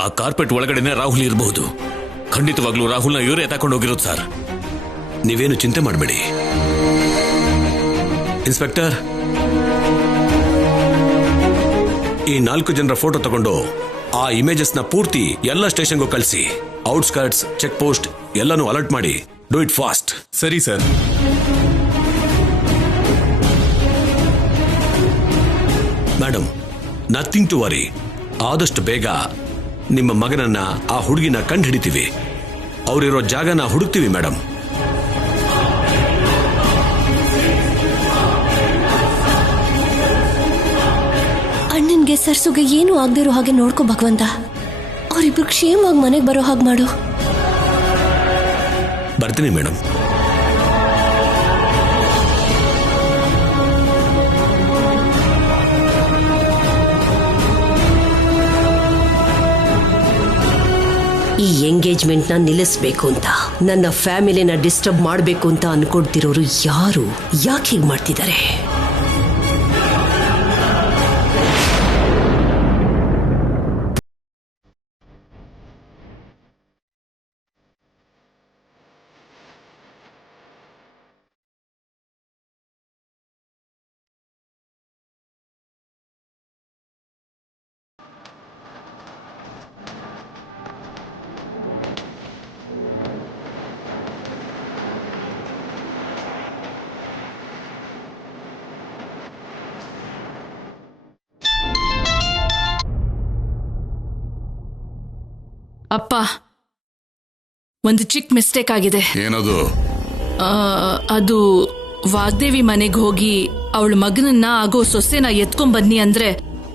ಆ ಕಾರ್ಪೆಟ್ ಒಳಗಡೆನೆ ರಾಹುಲ್ ಇರಬಹುದು. ಖಂಡಿತವಾಗ್ಲೂ ರಾಹುಲ್ನ ಇವರೇ ಎತ್ತಾಕೊಂಡು ಹೋಗಿರೋದು ಸರ್. ನೀವೇನು ಚಿಂತೆ ಮಾಡಬೇಡಿ ಇನ್ಸ್ಪೆಕ್ಟರ್. ಈ 4 ಜನರ ಫೋಟೋ ತಗೊಂಡು ಆ ಇಮೇಜಸ್ ನ ಪೂರ್ತಿ ಎಲ್ಲ ಸ್ಟೇಷನ್ಗೂ ಕಳಿಸಿ. ಔಟ್ಸ್ಕರ್ಟ್ಸ್, ಚೆಕ್ ಪೋಸ್ಟ್ ಎಲ್ಲಾನು ಅಲರ್ಟ್ ಮಾಡಿ. Do it fast. ಸರಿ sir. Madam, nothing to worry. ಆದಷ್ಟು ಬೇಗ ನಿಮ್ಮ ಮಗನನ್ನ, ಆ ಹುಡುಗಿನ ಕಂಡು ಹಿಡಿತೀವಿ. ಅವರಿರೋ ಜಾಗನ ಹುಡುಕ್ತೀವಿ ಮೇಡಮ್. ಅಣ್ಣನ್ಗೆ ಸರ್ಸುಗೆ ಏನು ಆಗದಿರೋ ಹಾಗೆ ನೋಡ್ಕೋ ಭಗವಂತ. ಅವರಿಬ್ರು ಕ್ಷೇಮವಾಗಿ ಮನೆಗೆ ಬರೋ ಹಾಗೆ ಮಾಡು. ಬರ್ತೀನಿ ಮೇಡಮ್. ಈ ಎಂಗೇಜ್ಮೆಂಟ್ನ ನಿಲ್ಲಿಸಬೇಕು ಅಂತ, ನನ್ನ ಫ್ಯಾಮಿಲಿನ ಡಿಸ್ಟರ್ಬ್ ಮಾಡಬೇಕು ಅಂತ ಅನ್ಕೊಳ್ತಿರೋರು ಯಾರು? ಯಾಕೆ ಹೀಗೆ ಮಾಡ್ತಿದ್ದಾರೆ? ಅಪ್ಪ, ಒಂದು ಚಿಕ್ಕ ಮಿಸ್ಟೇಕ್ ಆಗಿದೆ. ಏನದು? ಅದು ವಾಗ್ದೇವಿ ಮನೆಗೆ ಹೋಗಿ ಅವಳ ಮಗನನ್ನ ಆಗೋ ಸೊಸೆನ ಎತ್ಕೊಂಡ್ ಬನ್ನಿ ಅಂದ್ರೆ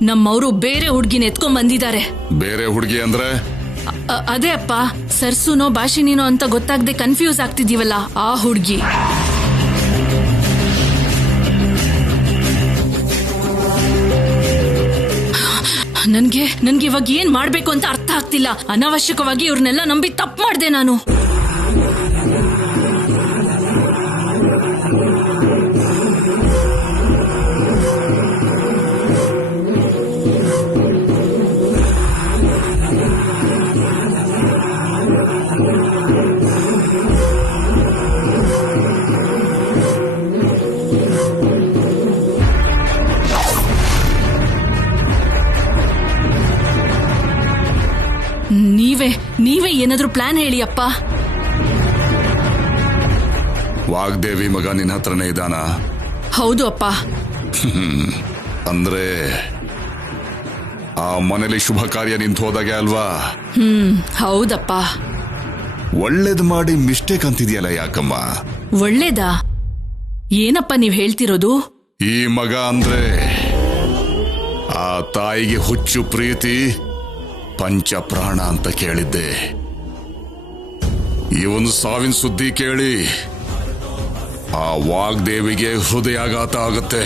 ನಮ್ಮವರು ಬೇರೆ ಹುಡ್ಗಿನ ಎತ್ಕೊಂಡ್ ಬಂದಿದ್ದಾರೆ. ಬೇರೆ ಹುಡುಗಿ ಅಂದ್ರೆ? ಅದೇ ಅಪ್ಪ, ಸರ್ಸುನೋ ಭಾಷಿಣಿನೋ ಅಂತ ಗೊತ್ತಾಗದೆ ಕನ್ಫ್ಯೂಸ್ ಆಗ್ತಿದೀವಲ್ಲ, ಆ ಹುಡ್ಗಿ. ನನ್ಗೆ ಇವಾಗ ಏನ್ ಮಾಡ್ಬೇಕು ಅಂತ ಅರ್ಥ ಆಗ್ತಿಲ್ಲ. ಅನಾವಶ್ಯಕವಾಗಿ ಇವ್ರನ್ನೆಲ್ಲ ನಂಬಿ ತಪ್ಪು ಮಾಡ್ದೆ ನಾನು. ನೀವೇ ಏನಾದ್ರೂ ಪ್ಲಾನ್ ಹೇಳಿ ಅಪ್ಪ. ವಾಗ್ದೇವಿ ಮಗ ನಿನ್ನ ಹತ್ರನೇ ಇದ್ದಾನ? ಹೌದು ಅಪ್ಪ. ಅಂದ್ರೆ ಆ ಮನೇಲಿ ಶುಭ ಕಾರ್ಯ ನಿಂತು ಹೋದಾಗೆ ಅಲ್ವಾ? ಹೌದಪ್ಪ. ಒಳ್ಳೇದ್ ಮಾಡಿ ಮಿಸ್ಟೇಕ್ ಅಂತಿದ್ಯಲ್ಲ ಯಾಕಮ್ಮ? ಒಳ್ಳೇದಾ? ಏನಪ್ಪ ನೀವ್ ಹೇಳ್ತಿರೋದು? ಈ ಮಗ ಅಂದ್ರೆ ಆ ತಾಯಿಗೆ ಹುಚ್ಚು ಪ್ರೀತಿ, ಪಂಚ ಪ್ರಾಣ ಅಂತ ಕೇಳಿದ್ದೆ. ಇವನು ಸಾವಿನ ಸುದ್ದಿ ಕೇಳಿ ಆ ವಾಗ್ದೇವಿಗೆ ಹೃದಯಾಘಾತ ಆಗುತ್ತೆ.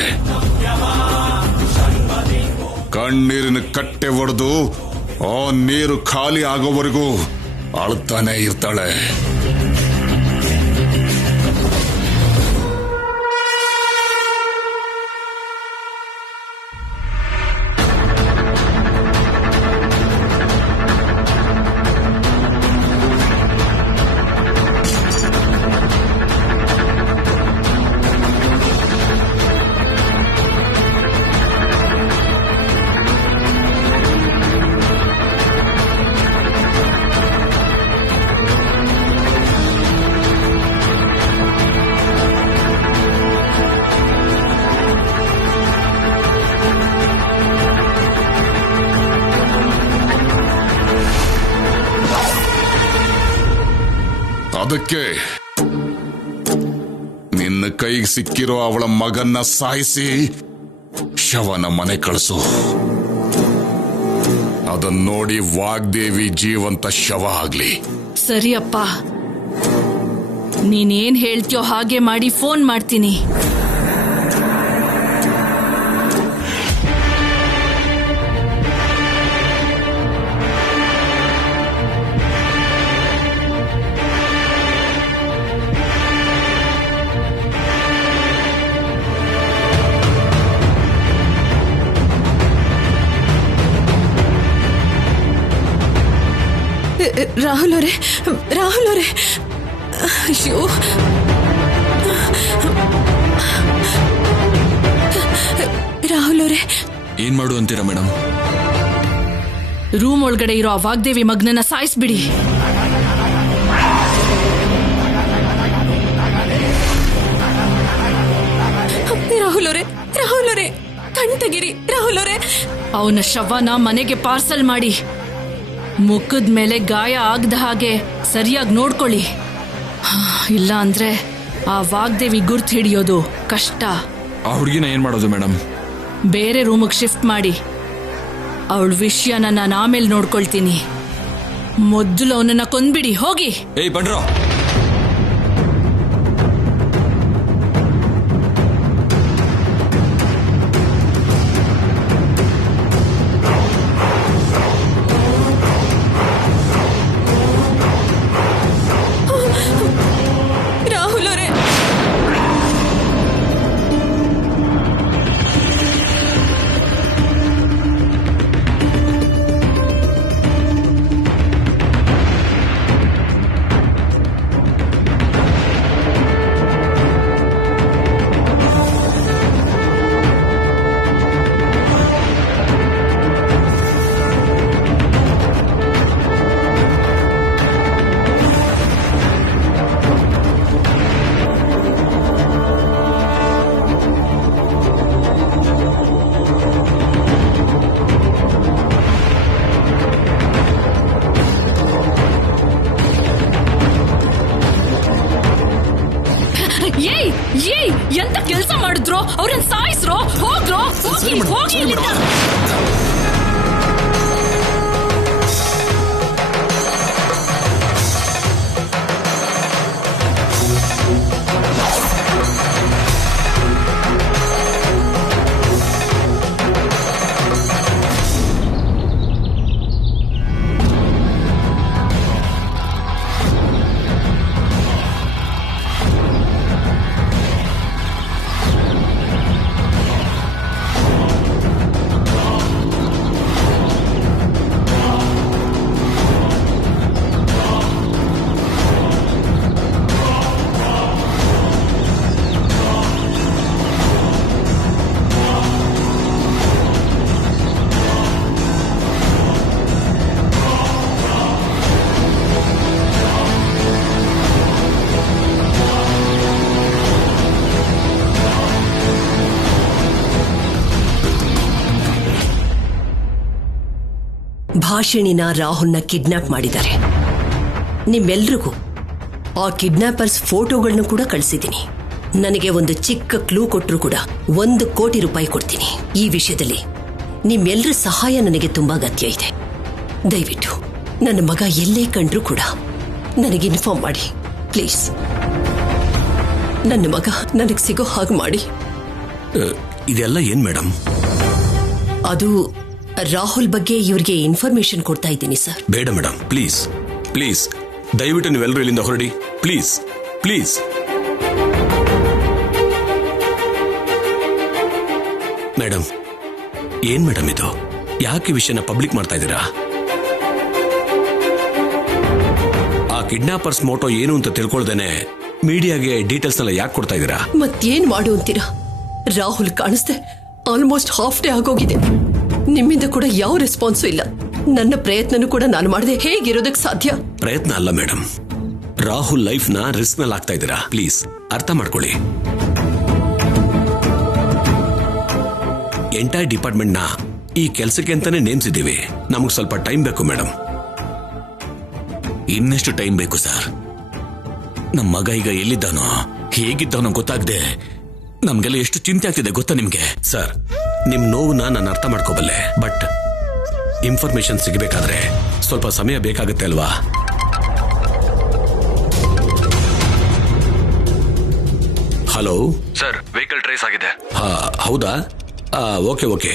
ಕಣ್ಣೀರಿನ ಕಟ್ಟೆ ಒಡೆದು ಆ ನೀರು ಖಾಲಿ ಆಗೋವರೆಗೂ ಅಳ್ತಾನೆ ಇರ್ತಾಳೆ. ಅದಕ್ಕೆ ನಿನ್ನ ಕೈಗೆ ಸಿಕ್ಕಿರೋ ಅವಳ ಮಗನ್ನ ಸಾಯಿಸಿ ಶವನ ಮನೆ ಕಳಿಸು. ಅದನ್ನ ನೋಡಿ ವಾಗ್ದೇವಿ ಜೀವಂತ ಶವ ಆಗ್ಲಿ. ಸರಿಯಪ್ಪ, ನೀನೇನ್ ಹೇಳ್ತೀಯೋ ಹಾಗೆ ಮಾಡಿ ಫೋನ್ ಮಾಡ್ತೀನಿ. ರಾಹುಲ್ ಅವರೇ, ರಾಹುಲ್ ಅವರೇ, ಅಯ್ಯೋ, ರಾಹುಲ್ ಅವರೇ, ಏನ್ ಮಾಡು ಅಂತೀರಾ ಮೇಡಮ್? ರೂಮ್ ಒಳಗಡೆ ಇರೋ ಆ ವಾಗ್ದೇವಿ ಮಗನನ್ನ ಸಾಯಿಸ್ಬಿಡಿ. ರಾಹುಲ್ ಅವರೇ, ರಾಹುಲ್ ಅವರೇ, ಕಣ್ ತೆಗಿರಿ ರಾಹುಲ್ ಅವರೇ. ಅವನ ಶವನ ಮನೆಗೆ ಪಾರ್ಸಲ್ ಮಾಡಿ, ಮುಖದ ಮೇಲೆ ಗಾಯ ಆಗದ ಹಾಗೆ ಸರಿಯಾಗಿ ನೋಡ್ಕೊಳ್ಳಿ. ಇಲ್ಲ ಅಂದ್ರೆ ಆ ವಾಗ್ದೇವಿ ಗುರ್ತು ಹಿಡಿಯೋದು ಕಷ್ಟ. ಆ ಹುಡುಗಿನ ಏನ್ ಮಾಡೋದು ಮೇಡಮ್? ಬೇರೆ ರೂಮಿಗೆ ಶಿಫ್ಟ್ ಮಾಡಿ. ಅವಳ ವಿಷಯನ ನಾನು ಆಮೇಲೆ ನೋಡ್ಕೊಳ್ತೀನಿ. ಮೊದಲು ಅವನನ್ನ ಕೊಂದ್ಬಿಡಿ, ಹೋಗಿ. ಏಯ್ ಬನ್ರೋ. ರಾಹುಲ್ ಅವರೇ, ಏಯ್ ಏಯ್, ಎಂತ ಕೆಲಸ ಮಾಡಿದ್ರು? ಅವ್ರನ್ನ ಸಾಯಿಸ್ರೋ, ಹೋಗ್ರೋ, ಹೋಗಿ ಹೋಗಿ ಇಲ್ಲಿಂದ. ಭಾಷಿಣಿನ ರಾಹುಲ್ನ ಕಿಡ್ನಾಪ್ ಮಾಡಿದ್ದಾರೆ. ನಿಮ್ಮೆಲ್ರಿಗೂ ಆ ಕಿಡ್ನಾಪರ್ಸ್ ಫೋಟೋಗಳನ್ನು ಕೂಡ ಕಳಿಸಿದ್ದೀನಿ. ನನಗೆ ಒಂದು ಚಿಕ್ಕ ಕ್ಲೂ ಕೊಟ್ಟರು ಕೂಡ 1 ಕೋಟಿ ರೂಪಾಯಿ ಕೊಡ್ತೀನಿ. ಈ ವಿಷಯದಲ್ಲಿ ನಿಮ್ಮೆಲ್ಲರ ಸಹಾಯ ನನಗೆ ತುಂಬಾ ಅಗತ್ಯ ಇದೆ. ದಯವಿಟ್ಟು ನನ್ನ ಮಗ ಎಲ್ಲೇ ಕಂಡ್ರೂ ಕೂಡ ನನಗೆ ಇನ್ಫಾರ್ಮ್ ಮಾಡಿ ಪ್ಲೀಸ್. ನನ್ನ ಮಗ ನನಗೆ ಸಿಗೋ ಹಾಗೆ ಮಾಡಿ. ಇದೆಲ್ಲ ಏನ್ ಮೇಡಮ್? ಅದು ರಾಹುಲ್ ಬಗ್ಗೆ ಇವ್ರಿಗೆ ಇನ್ಫಾರ್ಮೇಶನ್ ಕೊಡ್ತಾ ಇದ್ದೀನಿ ಸರ್. ಬೇಡ ಮೇಡಮ್, ಪ್ಲೀಸ್ ಪ್ಲೀಸ್, ದಯವಿಟ್ಟು ನೀವೆಲ್ಲರೂ ಇಲ್ಲಿಂದ ಹೊರಡಿ ಪ್ಲೀಸ್ ಪ್ಲೀಸ್. ಮೇಡಮ್, ಏನ್ ಮೇಡಮ್ ಇದು? ಯಾಕೆ ವಿಷಯನ ಪಬ್ಲಿಕ್ ಮಾಡ್ತಾ ಇದ್ದೀರಾ? ಆ ಕಿಡ್ನಾಪರ್ಸ್ ಮೋಟೋ ಏನು ಅಂತ ತಿಳ್ಕೊಳ್ದೇನೆ ಮೀಡಿಯಾಗೆ ಡೀಟೇಲ್ಸ್ ಎಲ್ಲ ಯಾಕೆ ಕೊಡ್ತಾ ಇದ್ದೀರಾ? ಮತ್ತೇನ್ ಮಾಡು ಅಂತೀರಾ? ರಾಹುಲ್ ಕಾಣಿಸ್ದೆ ಆಲ್ಮೋಸ್ಟ್ ಹಾಫ್ ಡೇ ಆಗೋಗಿದೆ. ನಿಮ್ಮಿಂದ ಕೂಡ ಯಾವ ರೆಸ್ಪಾನ್ಸು ಇಲ್ಲ. ನನ್ನ ಪ್ರಯತ್ನನೂ ಕೂಡ ನಾನು ಮಾಡದೆ ಹೇಗಿರೋದಕ್ಕೆ ಸಾಧ್ಯ? ಪ್ರಯತ್ನ ಅಲ್ಲ ಮೇಡಮ್, ರಾಹುಲ್ ಲೈಫ್ ನ ರಿಸ್ಕ್ ನಲ್ಲಿ ಆಗ್ತಾ ಇದ್ದೀರಾ. ಪ್ಲೀಸ್ ಅರ್ಥ ಮಾಡ್ಕೊಳ್ಳಿ. ಎಂಟೈರ್ ಡಿಪಾರ್ಟ್ಮೆಂಟ್ ನ ಈ ಕೆಲಸಕ್ಕೆ ಅಂತಾನೆ ನೇಮಿಸಿದ್ದೀವಿ. ನಮಗೆ ಸ್ವಲ್ಪ ಟೈಮ್ ಬೇಕು ಮೇಡಮ್. ಇನ್ನೆಷ್ಟು ಟೈಮ್ ಬೇಕು ಸರ್? ನಮ್ಮ ಮಗ ಈಗ ಎಲ್ಲಿದ್ದಾನೋ ಹೇಗಿದ್ದಾನೋ ಗೊತ್ತಾಗದೆ ನಮ್ಗೆಲ್ಲ ಎಷ್ಟು ಚಿಂತೆ ಆಗ್ತಿದೆ ಗೊತ್ತಾ ನಿಮ್ಗೆ? ಸರ್, ನಿಮ್ ನೋವನ್ನ ನಾನು ಅರ್ಥ ಮಾಡ್ಕೋಬಲ್ಲೆ, ಬಟ್ ಇನ್ಫಾರ್ಮೇಶನ್ ಸಿಗಬೇಕಾದ್ರೆ ಸ್ವಲ್ಪ ಸಮಯ ಬೇಕಾಗುತ್ತೆ ಅಲ್ವಾ? ಹಲೋ ಸರ್, ವೆಹಿಕಲ್ ಟ್ರೇಸ್ ಆಗಿದೆ. ಹೌದಾ? ಓಕೆ ಓಕೆ,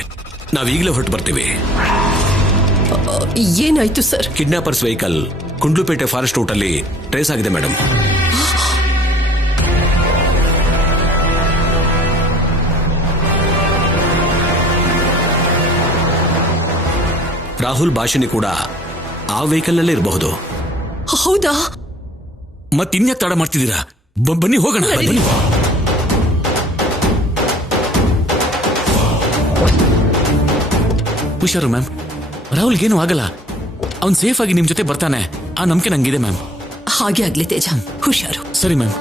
ನಾವೀಗಲೇ ಹೊರಟು ಬರ್ತೀವಿ. ಏನಾಯ್ತು sir? Kidnappers vehicle Kundlupete forest route ಅಲ್ಲಿ ಟ್ರೇಸ್ ಆಗಿದೆ ಮೇಡಮ್. ರಾಹುಲ್ ಭಾಷಿಣಿ ಕೂಡ ಆ ವೆಹಿಕಲ್ನಲ್ಲೇ ಇರಬಹುದು. ಹೌದಾ? ಮತ್ತಿನ್ಯಾಕ್ ತಡ ಮಾಡ್ತಿದ್ದೀರಾ? ಬನ್ನಿ ಹೋಗೋಣ. ಬನ್ನಿ. ಹುಷಾರು ಮ್ಯಾಮ್, ರಾಹುಲ್ಗೇನು ಆಗಲ್ಲ. ಅವ್ನು ಸೇಫ್ ಆಗಿ ನಿಮ್ ಜೊತೆ ಬರ್ತಾನೆ, ಆ ನಂಬಿಕೆ ನಂಗಿದೆ ಮ್ಯಾಮ್. ಹಾಗೆ ಆಗ್ಲಿ ತೇಜ, ಹುಷಾರು. ಸರಿ ಮ್ಯಾಮ್.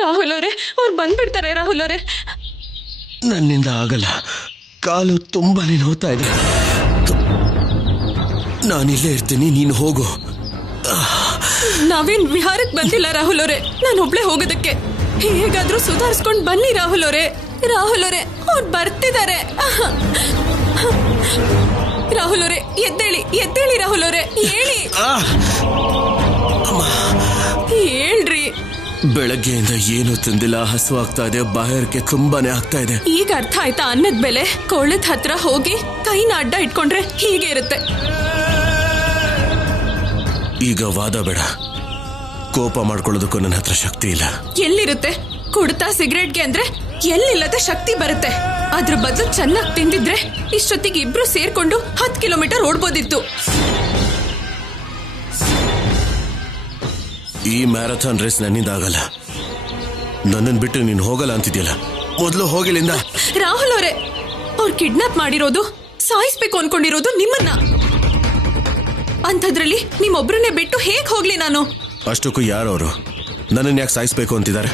ರಾಹುಲ್ ಅವರೇ, ಅವ್ರು ಬಂದ್ಬಿಡ್ತಾರೆ. ರಾಹುಲ್ ಅವರೇ, ನನ್ನಿಂದ ಆಗಲ್ಲ, ಕಾಲು ತುಂಬಾನೇ ನೋವ್ತಾ ಇದೆ. ನಾನಿಲ್ಲೇ ಇರ್ತೀನಿ, ನೀನು ಹೋಗು. ನಾವೇನ್ ವಿಹಾರಕ್ಕೆ ಬಂದಿಲ್ಲ ರಾಹುಲ್ ಅವರೇ, ನಾನು ಒಬ್ಳೆ ಹೋಗೋದಕ್ಕೆ. ಹೇಗಾದ್ರೂ ಸುಧಾರಿಸ್ಕೊಂಡು ಬನ್ನಿ ರಾಹುಲ್ ಅವರೇ. ರಾಹುಲ್ ಅವರೇ, ಅವ್ರು ಬರ್ತಿದ್ದಾರೆ. ರಾಹುಲ್ ಅವರೇ, ಎದ್ದೇಳಿ ಎದ್ದೇಳಿ. ರಾಹುಲ್ ಅವರೇ, ಹೇಳಿ, ಹೇಳ್ರಿ. ಬೆಳಗ್ಗೆಯಿಂದ ಏನು ತಿಂದಿಲ್ಲ, ಹಸು ಆಗ್ತಾ ಇದೆ, ಬಾಯಾರಿಕೆ ತುಂಬಾನೇ ಆಗ್ತಾ ಇದೆ. ಈಗ ಅರ್ಥ ಆಯ್ತಾ ಅನ್ನದ ಬೆಲೆ? ಕೋಳದ ಹತ್ರ ಹೋಗಿ ಕೈನ ಅಡ್ಡ ಇಟ್ಕೊಂಡ್ರೆ ಹೀಗೆ ಇರುತ್ತೆ. ಈಗ ವಾದ ಬೇಡ, ಕೋಪ ಮಾಡ್ಕೊಳ್ಳೋದಕ್ಕೂ ನನ್ನ ಹತ್ರ ಶಕ್ತಿ ಇಲ್ಲ. ಎಲ್ಲಿರುತ್ತೆ? ಕುಡ್ತಾ ಸಿಗರೇಟ್ಗೆ ಅಂದ್ರೆ ಎಲ್ಲಿಲ್ಲದ ಶಕ್ತಿ ಬರುತ್ತೆ. ಅದ್ರ ಬದಲು ಚೆನ್ನಾಗಿ ತಿಂದಿದ್ರೆ ಇಷ್ಟೊತ್ತಿಗೆ ಇಬ್ರು ಸೇರ್ಕೊಂಡು 10 ಕಿಲೋಮೀಟರ್ ಓಡ್ಬೋದಿತ್ತು. ಈ ಮ್ಯಾರಥಾನ್ ರೇಸ್ ನನ್ನಿಂದ ಆಗಲ್ಲ. ನನ್ನನ್ನು ಬಿಟ್ಟು ನೀನು ಹೋಗಲ್ಲ ಅಂತಿದ್ಯಲ್ಲ, ಮೊದಲು ಹೋಗಿಲಿಂದ. ರಾಹುಲ್ ಅವರೇ, ಅವ್ರು ಕಿಡ್ನಾಪ್ ಮಾಡಿರೋದು, ಸಾಯಿಸ್ಬೇಕು ಅನ್ಕೊಂಡಿರೋದು ನಿಮ್ಮನ್ನ. ಅಂಥದ್ರಲ್ಲಿ ನಿಮ್ಮೊಬ್ರನ್ನೇ ಬಿಟ್ಟು ಹೇಗ್ ಹೋಗ್ಲಿ ನಾನು? ಅಷ್ಟಕ್ಕೂ ಯಾರವರು ನನ್ನನ್ನು ಯಾಕೆ ಸಾಯಿಸ್ಬೇಕು ಅಂತಿದ್ದಾರೆ?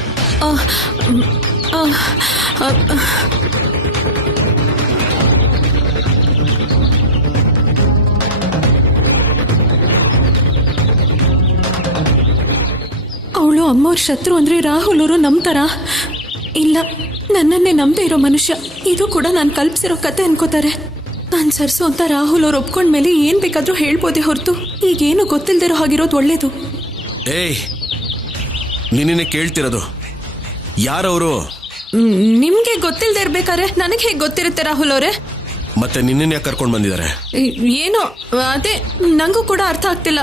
ಅವಳು ಅಮ್ಮವ್ರ ಶತ್ರು ಅಂದ್ರೆ ರಾಹುಲ್ ಅವರು ನಂಬ್ತಾರ? ಇಲ್ಲ, ನನ್ನನ್ನೇ ನಂಬದೇ ಇರೋ ಮನುಷ್ಯ. ಇದು ಕೂಡ ನಾನು ಕಲ್ಪಿಸಿರೋ ಕತೆ ಅನ್ಕೋತಾರೆ. ನಾನು ಸರ್ಸು ಅಂತ ರಾಹುಲ್ ಅವ್ರು ಒಪ್ಕೊಂಡ್ಮೇಲೆ ಏನ್ ಬೇಕಾದ್ರೂ ಹೇಳ್ಬೋದೇ ಹೊರತು ಈಗೇನು ಗೊತ್ತಿಲ್ದಿರೋ ಹಾಗಿರೋದು ಒಳ್ಳೇದು. ಏಯ್, ನಿನ್ನೆ ಕೇಳ್ತಿರೋದು ಯಾರವರು? ನಿಮ್ಗೆ ಗೊತ್ತಿಲ್ದೇ ಇರ್ಬೇಕಾದ್ರೆ ನನಗೆ ಹೇಗೆ ಗೊತ್ತಿರುತ್ತೆ ರಾಹುಲ್ ಅವರೇ? ಮತ್ತೆ ನಿನ್ನೆ ಯಾಕೆ ಕರ್ಕೊಂಡು ಬಂದಿದ್ದಾರೆ? ಏನೋ ಅದೇ ನಂಗೂ ಕೂಡ ಅರ್ಥ ಆಗ್ತಿಲ್ಲ.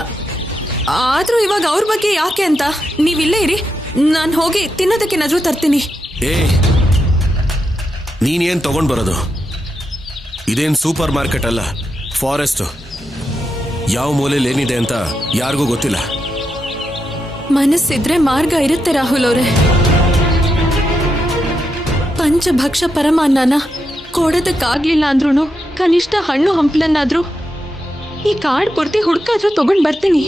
ಆದ್ರೂ ಇವಾಗ ಅವ್ರ ಬಗ್ಗೆ ಯಾಕೆ ಅಂತ ನೀವಿಲ್ಲೇ ಇರಿ, ನಾನು ಹೋಗಿ ತಿನ್ನೋದಕ್ಕೇನಾದ್ರೂ ತರ್ತೀನಿ. ನೀನೇನ್ ತಗೊಂಡ್ ಬರೋದು? ಇದೇನ್ ಸೂಪರ್ ಮಾರ್ಕೆಟ್ ಅಲ್ಲ, ಫಾರೆಸ್ಟ್. ಯಾವ ಮೂಲೆಯಲ್ಲಿ ಏನಿದೆ ಅಂತ ಯಾರಿಗೂ ಗೊತ್ತಿಲ್ಲ. ಮನಸ್ಸಿದ್ರೆ ಮಾರ್ಗ ಇರುತ್ತೆ ರಾಹುಲ್ ಅವರೇ. ಪಂಚಭಕ್ಷ ಪರಮಾನ್ನನ ಕೊಡೋದಕ್ಕಾಗ್ಲಿಲ್ಲ ಅಂದ್ರೂ ಕನಿಷ್ಠ ಹಣ್ಣು ಹಂಪ್ಲನ್ನಾದ್ರೂ ಈ ಕಾಡ್ ಪೂರ್ತಿ ಹುಡ್ಕಾದ್ರೂ ತಗೊಂಡ್ ಬರ್ತೀನಿ.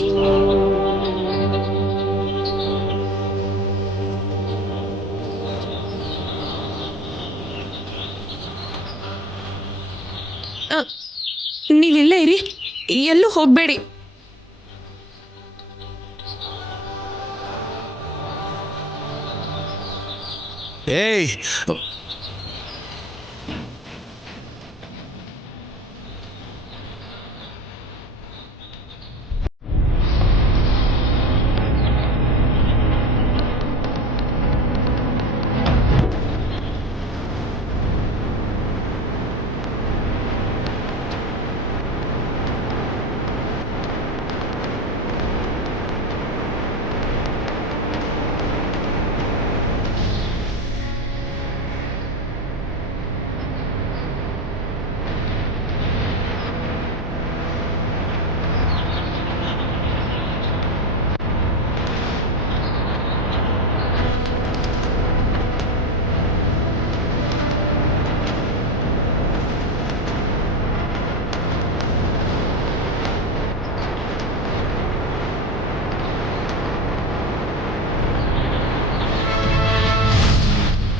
ನೀವಿಲ್ಲೇ ಇರಿ, ಎಲ್ಲೂ ಹೋಗ್ಬೇಡಿ. ಏಯ್,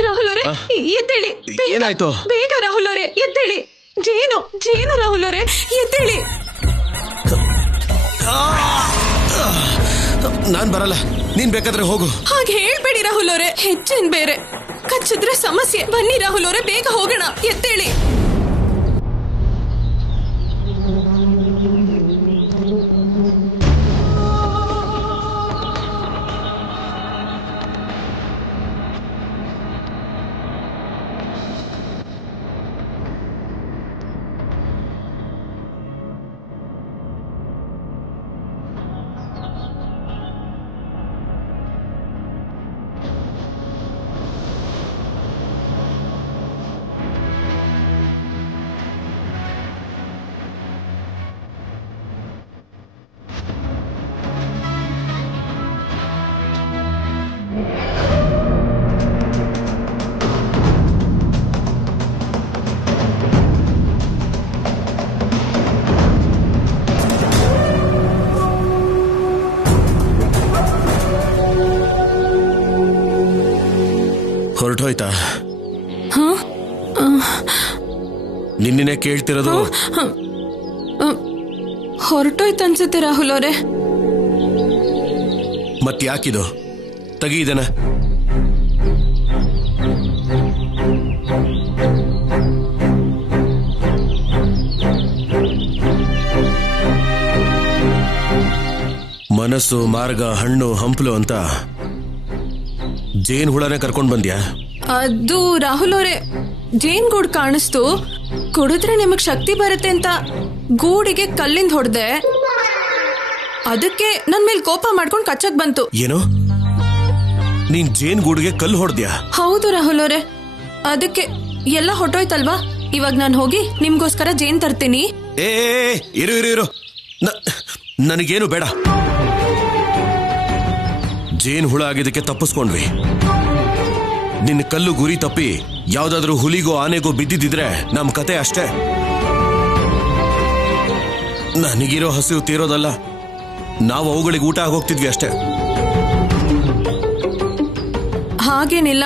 ರಾಹುಲ್ ಅವರೇ ಎದ್ದೇಳಿ, ಏನಾಯ್ತು? ಬೇಗ ರಾಹುಲ್ ಅವರೇ ಎದ್ದೇಳಿ. ಜೇನು ರಾಹುಲ್ ಅವರೇ ಎದ್ದೇಳಿ. ನಾನ್ ಬರಲ್ಲ, ನೀನ್ ಬೇಕಾದ್ರೆ ಹೋಗು. ಹಾಗೆ ಹೇಳ್ಬೇಡಿ ರಾಹುಲ್ ಅವರೇ, ಹೆಚ್ಚೇನ್ ಬೇರೆ ಕಚ್ಚಿದ್ರೆ ಸಮಸ್ಯೆ. ಬನ್ನಿ ರಾಹುಲ್ ಅವರೇ, ಬೇಗ ಹೋಗೋಣ, ಎದ್ದೇಳಿ. ಹೊರಟೋಯ್ತಾ? ನಿನ್ನೆ ಕೇಳ್ತಿರೋದು. ಹೊರಟೋಯ್ತು ಅನ್ಸುತ್ತೆ ರಾಹುಲ್ ಅವರೇ. ಮತ್ ಯಾಕಿದು? ತೆಗಿ ಇದನ್ನ. ಮನಸ್ಸು, ಮಾರ್ಗ, ಹಣ್ಣು, ಹಂಪಲು ಅಂತ ಜೇನ್ ಹುಳನೇ ಕರ್ಕೊಂಡ್ ಬಂದ್ಯಾ? ಅದು ರಾಹುಲ್ ಅವರೇ, ಜೇನ್ ಗೂಡ್ ಕಾಣಿಸ್ತು, ಕುಡಿದ್ರೆ ನಿಮಗ್ ಶಕ್ತಿ ಬರುತ್ತೆ ಅಂತ ಗೂಡಿಗೆ ಕಲ್ಲಿಂದ ಹೊಡೆದೆ. ಅದಕ್ಕೆ ನನ್ ಮೇಲೆ ಕೋಪ ಮಾಡ್ಕೊಂಡು ಕಚ್ಚಕ್ ಬಂತು. ಏನು? ನೀನ್ ಜೇನ್ ಗೂಡಿಗೆ ಕಲ್ಲು ಹೊಡೆದ್ಯಾ? ಹೌದು ರಾಹುಲ್ ಅವರೇ, ಅದಕ್ಕೆ ಎಲ್ಲ ಹೊಟ್ಟೋಯ್ತಲ್ವಾ. ಇವಾಗ ನಾನು ಹೋಗಿ ನಿಮ್ಗೋಸ್ಕರ ಜೇನ್ ತರ್ತೀನಿ. ಏ ಇರು ಇರು ಇರು, ನನಗೇನು ಬೇಡ. ಜೇನ್ ಹುಳ ಆಗಿದ್ದಕ್ಕೆ ತಪ್ಪಿಸ್ಕೊಂಡ್ವಿ. ನಿನ್ನ ಕಲ್ಲು ಗುರಿ ತಪ್ಪಿ ಯಾವ್ದಾದ್ರೂ ಹುಲಿಗೋ ಆನೆಗೋ ಬಿದ್ದಿದ್ರೆ ನಮ್ ಕತೆ ಅಷ್ಟೇ. ನನಗಿರೋ ಹಸಿವು ತೀರೋದಲ್ಲ, ನಾವು ಅವುಗಳಿಗೆ ಊಟ ಆಗೋಗ್ತಿದ್ವಿ ಅಷ್ಟೇ. ಹಾಗೇನಿಲ್ಲ,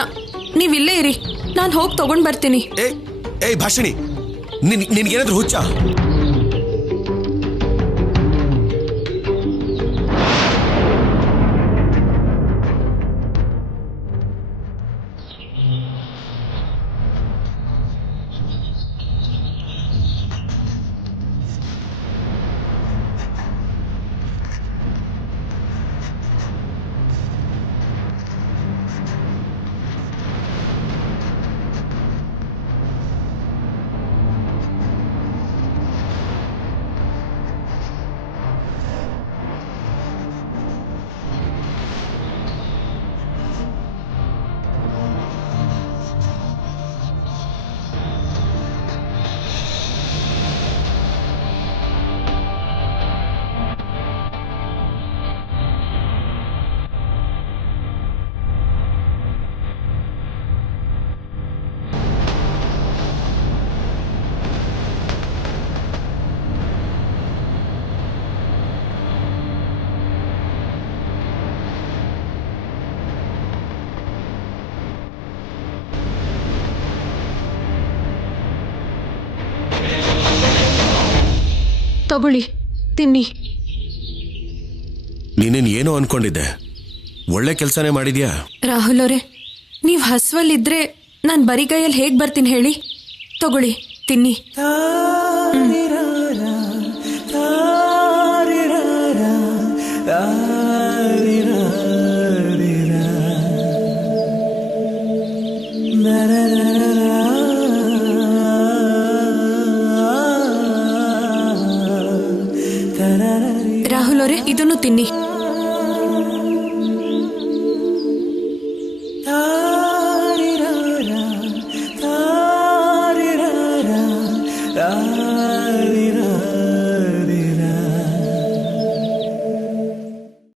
ನೀವಿಲ್ಲೇ ಇರಿ, ನಾನು ಹೋಗಿ ತಗೊಂಡ್ ಬರ್ತೀನಿ. ಏಯ್ ಭಾಷಿಣಿ, ನಿನ್ಗೇನಾದ್ರೂ ಹುಚ್ಚ? ತಗೊಳ್ಳಿ ತಿನ್ನಿ. ನೀನೇನು ಏನೋ ಅನ್ಕೊಂಡಿದ್ದೆ, ಒಳ್ಳೆ ಕೆಲಸನೇ ಮಾಡಿದ್ಯಾ. ರಾಹುಲ್ ಅವರೇ, ನೀವು ಹಸುವಲ್ಲಿದ್ರೆ ನಾನು ಬರಿಗೈಯಲ್ಲಿ ಹೇಗೆ ಬರ್ತೀನಿ ಹೇಳಿ? ತಗೊಳ್ಳಿ ತಿನ್ನಿ. ರಾಹುಲ್ ಅವರೇ, ಇದನ್ನು ತಿನ್ನಿ. da